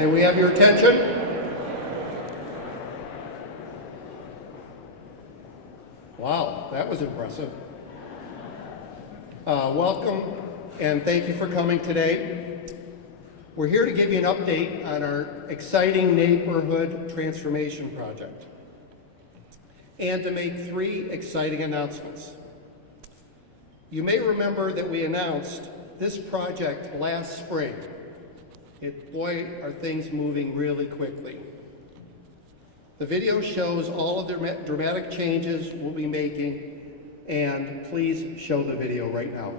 May we have your attention? Wow, that was impressive. Welcome and thank you for coming today. We're here to give you an update on our exciting neighborhood transformation project and to make 3 exciting announcements. You may remember that we announced this project last spring. Boy, are things moving really quickly. The video shows all of the dramatic changes we'll be making, and please show the video right now.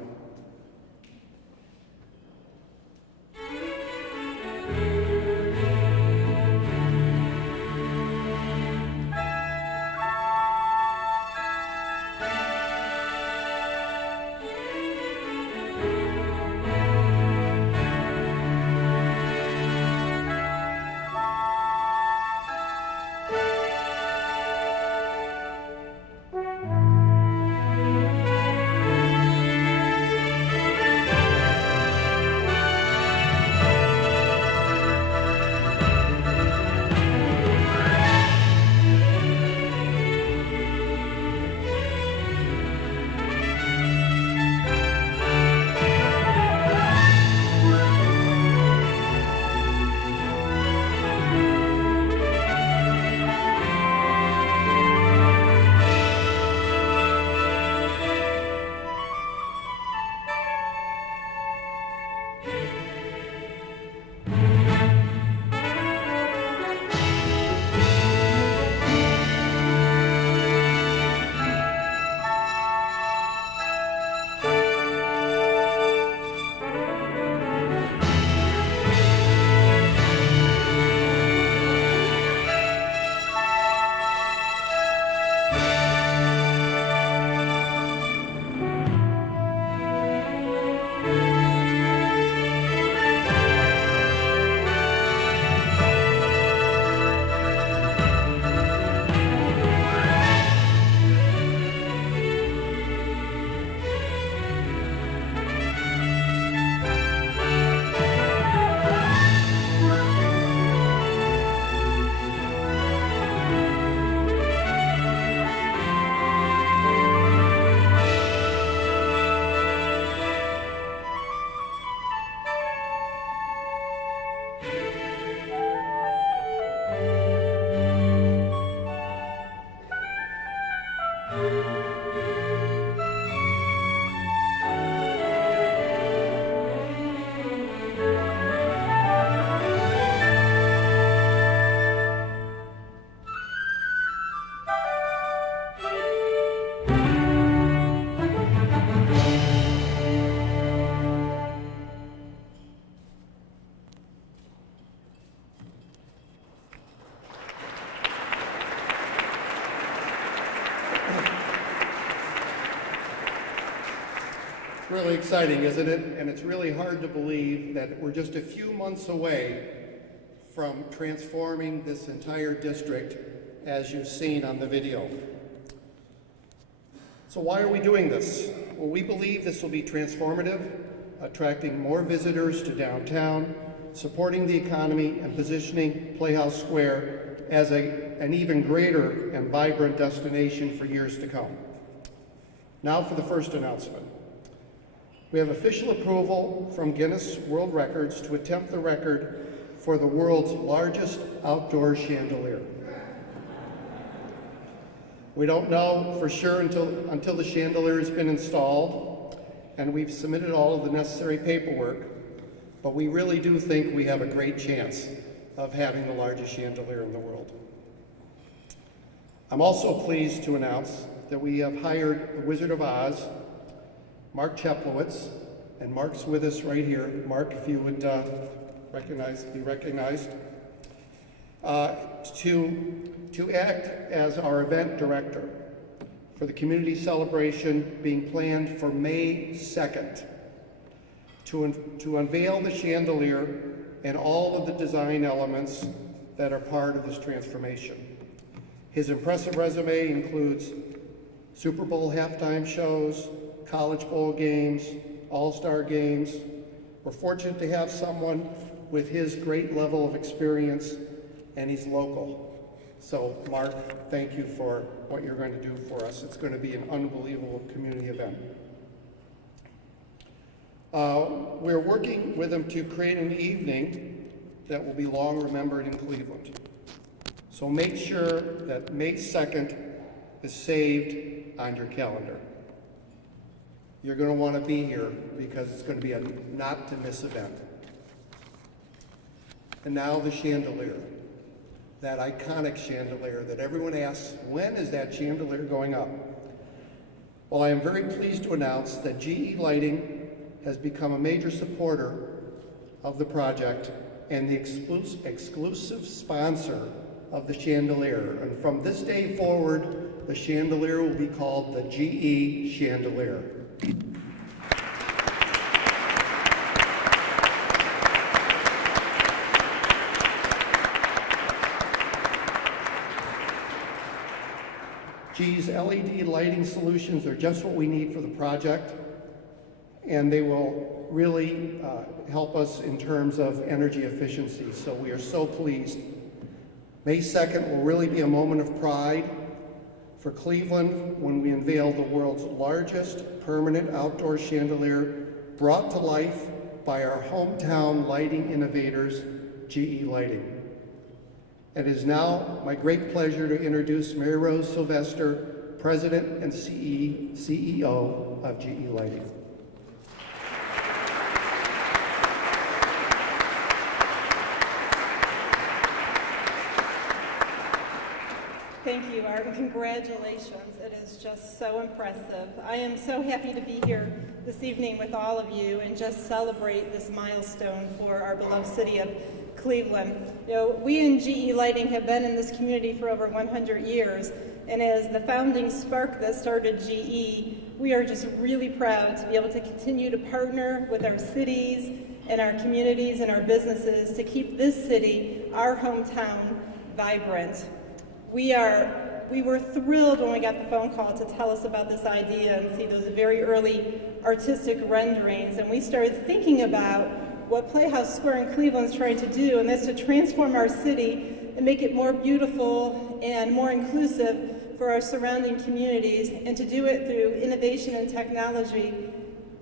Really exciting, isn't it? And it's really hard to believe that we're just a few months away from transforming this entire district, as you've seen on the video. So why are we doing this? Well, we believe this will be transformative, attracting more visitors to downtown, supporting the economy, and positioning PlayhouseSquare as an even greater and vibrant destination for years to come. Now for the first announcement. We have official approval from Guinness World Records to attempt the record for the world's largest outdoor chandelier. We don't know for sure until the chandelier has been installed, and we've submitted all of the necessary paperwork, but we really do think we have a great chance of having the largest chandelier in the world. I'm also pleased to announce that we have hired the Wizard of Oz, Mark Cheplowitz, and Mark's with us right here. Mark, if you would be recognized, to act as our event director for the community celebration being planned for May 2nd, to unveil the chandelier and all of the design elements that are part of this transformation. His impressive resume includes Super Bowl halftime shows, college bowl games, all-star games. We're fortunate to have someone with his great level of experience, and he's local. So Mark, thank you for what you're going to do for us. It's going to be an unbelievable community event. We're working with him to create an evening that will be long remembered in Cleveland. So make sure that May 2nd is saved on your calendar. You're going to want to be here because it's going to be a not to miss event. And now the chandelier, that iconic chandelier that everyone asks, when is that chandelier going up? Well, I am very pleased to announce that GE Lighting has become a major supporter of the project and the exclusive sponsor of the chandelier. And from this day forward, the chandelier will be called the GE Chandelier. GE's LED lighting solutions are just what we need for the project, and they will really help us in terms of energy efficiency, so we are so pleased. May 2nd will really be a moment of pride for Cleveland when we unveil the world's largest permanent outdoor chandelier brought to life by our hometown lighting innovators, GE Lighting. It is now my great pleasure to introduce Mary Rose Sylvester, President and CEO of GE Lighting. Thank you, Art, and congratulations. It is just so impressive. I am so happy to be here this evening with all of you and just celebrate this milestone for our beloved city of Cleveland. You know, we in GE Lighting have been in this community for over 100 years, and as the founding spark that started GE, we are just really proud to be able to continue to partner with our cities and our communities and our businesses to keep this city, our hometown, vibrant. We were thrilled when we got the phone call to tell us about this idea and see those very early artistic renderings, and we started thinking about what PlayhouseSquare in Cleveland is trying to do, and that's to transform our city and make it more beautiful and more inclusive for our surrounding communities, and to do it through innovation and technology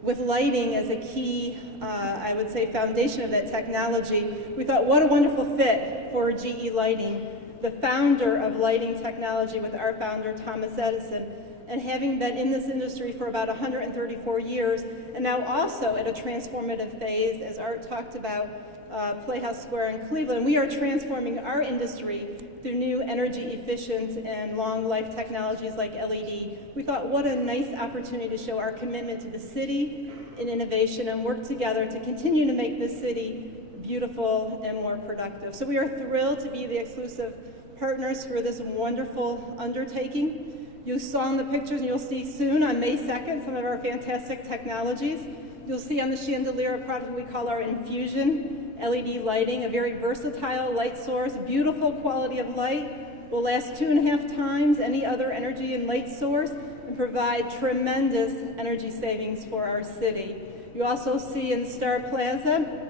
with lighting as a key, I would say, foundation of that technology. We thought, what a wonderful fit for GE Lighting, the founder of lighting technology with our founder, Thomas Edison, and having been in this industry for about 134 years, and now also at a transformative phase, as Art talked about, PlayhouseSquare in Cleveland, we are transforming our industry through new energy efficient and long life technologies like LED. We thought, what a nice opportunity to show our commitment to the city in innovation and work together to continue to make this city beautiful and more productive. So we are thrilled to be the exclusive partners for this wonderful undertaking. You saw in the pictures, and you'll see soon on May 2nd, some of our fantastic technologies. You'll see on the chandelier a product we call our Infusion LED lighting, a very versatile light source, beautiful quality of light, will last 2.5 times any other energy and light source, and provide tremendous energy savings for our city. You also see in Star Plaza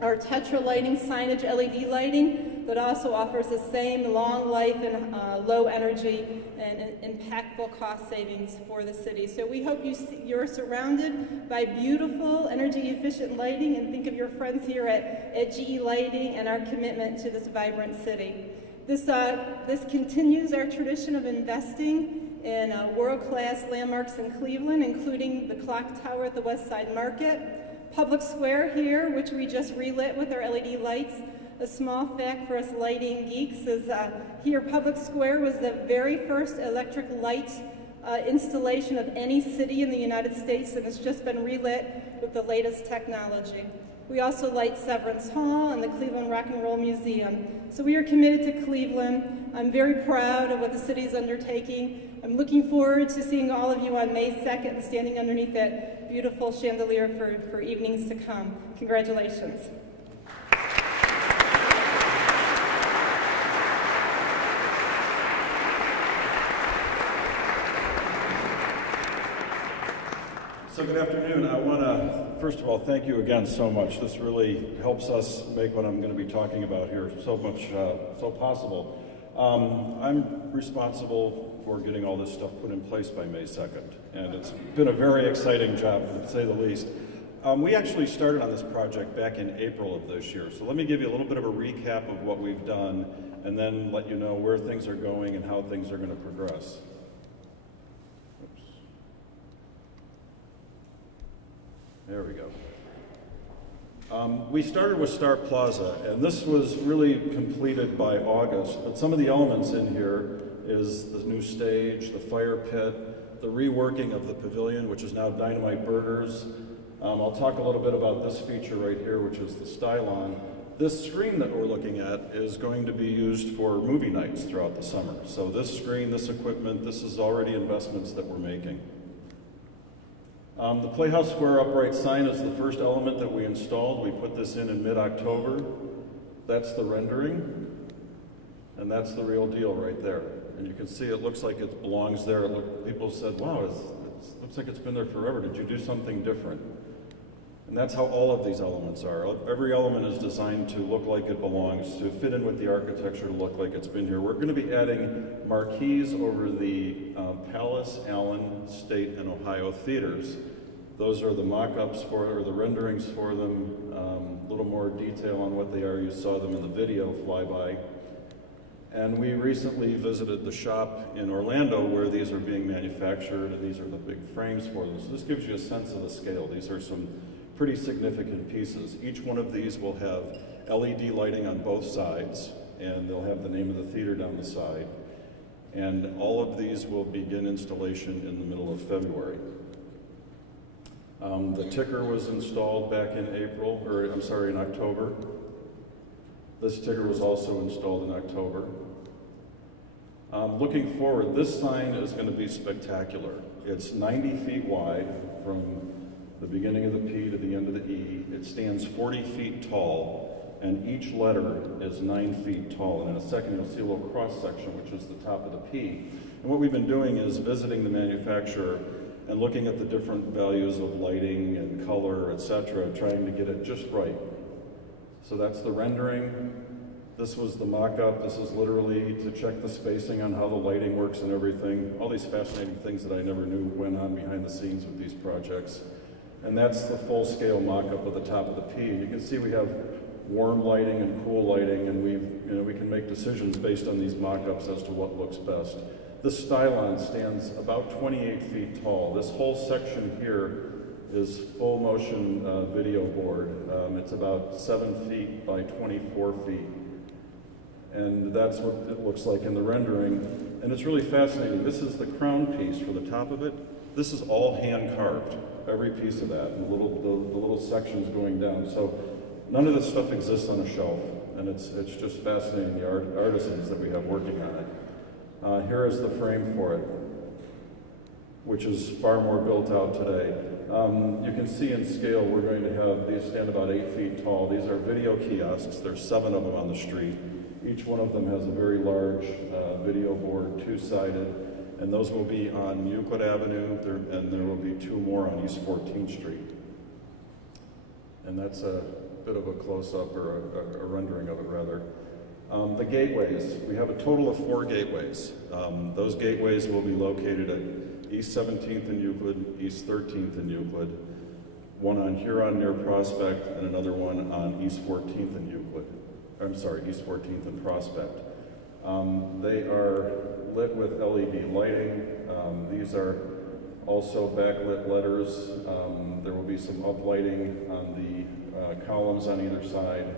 our Tetra lighting signage LED lighting that also offers the same long life and low energy and impactful cost savings for the city. So we hope you're surrounded by beautiful energy efficient lighting, and think of your friends here at GE Lighting and our commitment to this vibrant city. This continues our tradition of investing in world-class landmarks in Cleveland, including the clock tower at the West Side Market, Public Square here, which we just relit with our LED lights. A small fact for us lighting geeks is here Public Square was the very first electric light installation of any city in the United States, and it's just been relit with the latest technology. We also light Severance Hall and the Cleveland Rock and Roll Museum. So we are committed to Cleveland. I'm very proud of what the city is undertaking. I'm looking forward to seeing all of you on May 2nd, standing underneath that beautiful chandelier for evenings to come. Congratulations. So good afternoon. I want to First of all, thank you again so much. This really helps us make what I'm going to be talking about here so possible. I'm responsible for getting all this stuff put in place by May 2nd, and it's been a very exciting job, to say the least. We actually started on this project back in April of this year, so let me give you a little bit of a recap of what we've done, and then let you know where things are going and how things are going to progress. Oops. There we go. We started with Star Plaza, and this was really completed by August, but some of the elements in here is the new stage, the fire pit, the reworking of the pavilion, which is now Dynamite Burgers. I'll talk a little bit about this feature right here, which is the Stylon. This screen that we're looking at is going to be used for movie nights throughout the summer. So this screen, this equipment, this is already investments that we're making. The PlayhouseSquare upright sign is the first element that we installed. We put this in mid-October. That's the rendering, and that's the real deal right there. And you can see it looks like it belongs there. People said, wow, it looks like it's been there forever. Did you do something different? And that's how all of these elements are. Every element is designed to look like it belongs, to fit in with the architecture, to look like it's been here. We're going to be adding marquees over the Palace, Allen, State, and Ohio theaters. Those are the mock-ups or the renderings for them. A little more detail on what they are. You saw them in the video flyby. And we recently visited the shop in Orlando where these are being manufactured, and these are the big frames for them. So this gives you a sense of the scale. These are some pretty significant pieces. Each one of these will have LED lighting on both sides, and they'll have the name of the theater down the side. And all of these will begin installation in the middle of February. The ticker was installed back in in October. This ticker was also installed in October. Looking forward, this sign is going to be spectacular. It's 90 feet wide from the beginning of the P to the end of the E. It stands 40 feet tall, and each letter is 9 feet tall. And in a second, you'll see a little cross section, which is the top of the P. And what we've been doing is visiting the manufacturer and looking at the different values of lighting and color, etc., trying to get it just right. So that's the rendering. This was the mock-up. This is literally to check the spacing on how the lighting works and everything. All these fascinating things that I never knew went on behind the scenes with these projects. And that's the full-scale mock-up of the top of the P. And you can see we have warm lighting and cool lighting, and we can make decisions based on these mock-ups as to what looks best. This Stylon stands about 28 feet tall. This whole section here is full motion video board. It's about 7 feet by 24 feet. And that's what it looks like in the rendering. And it's really fascinating. This is the crown piece for the top of it. This is all hand carved, every piece of that, and the little sections going down. So none of this stuff exists on a shelf. And it's just fascinating, the artisans that we have working on it. Here is the frame for it, which is far more built out today. You can see in scale, we're going to have these stand about 8 feet tall. These are video kiosks. There's 7 of them on the street. Each one of them has a very large video board, two-sided, and those will be on Euclid Avenue, and there will be 2 more on East 14th Street. And that's a bit of a close-up, or a rendering of it, rather. The gateways, we have a total of 4 gateways. Those gateways will be located at East 17th and Euclid, East 13th and Euclid, one on Huron near Prospect, and another one on East 14th and Euclid. East 14th and Prospect. They are lit with LED lighting. These are also backlit letters. There will be some uplighting on the columns on either side.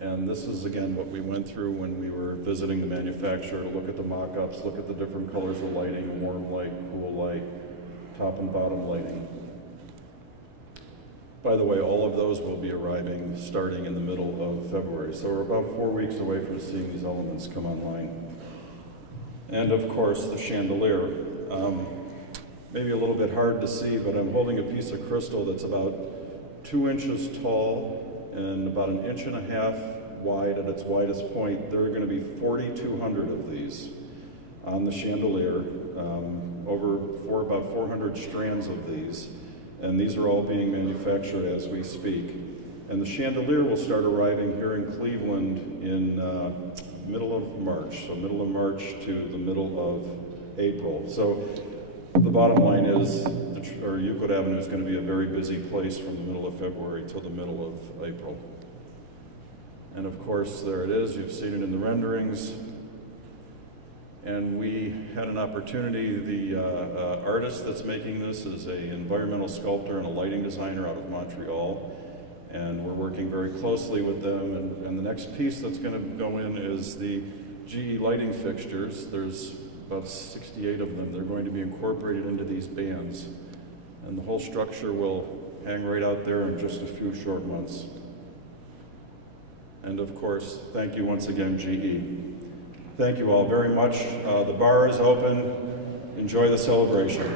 And this is, again, what we went through when we were visiting the manufacturer to look at the mock-ups, look at the different colors of lighting, warm light, cool light, top and bottom lighting. By the way, all of those will be arriving starting in the middle of February. So we're about 4 weeks away from seeing these elements come online. And of course, the chandelier. Maybe a little bit hard to see, but I'm holding a piece of crystal that's about 2 inches tall and about 1.5 inches wide at its widest point. There are going to be 4,200 of these on the chandelier, about 400 strands of these. and these are all being manufactured as we speak. And the chandelier will start arriving here in Cleveland in middle of March, so middle of March to the middle of April. So the bottom line is, Euclid Avenue is going to be a very busy place from the middle of February till the middle of April. And of course, there it is. You've seen it in the renderings. And we had an opportunity, the artist that's making this is an environmental sculptor and a lighting designer out of Montreal. And we're working very closely with them. And the next piece that's going to go in is the GE lighting fixtures. There's about 68 of them. They're going to be incorporated into these bands. And the whole structure will hang right out there in just a few short months. And of course, thank you once again, GE. Thank you all very much. The bar is open. Enjoy the celebration.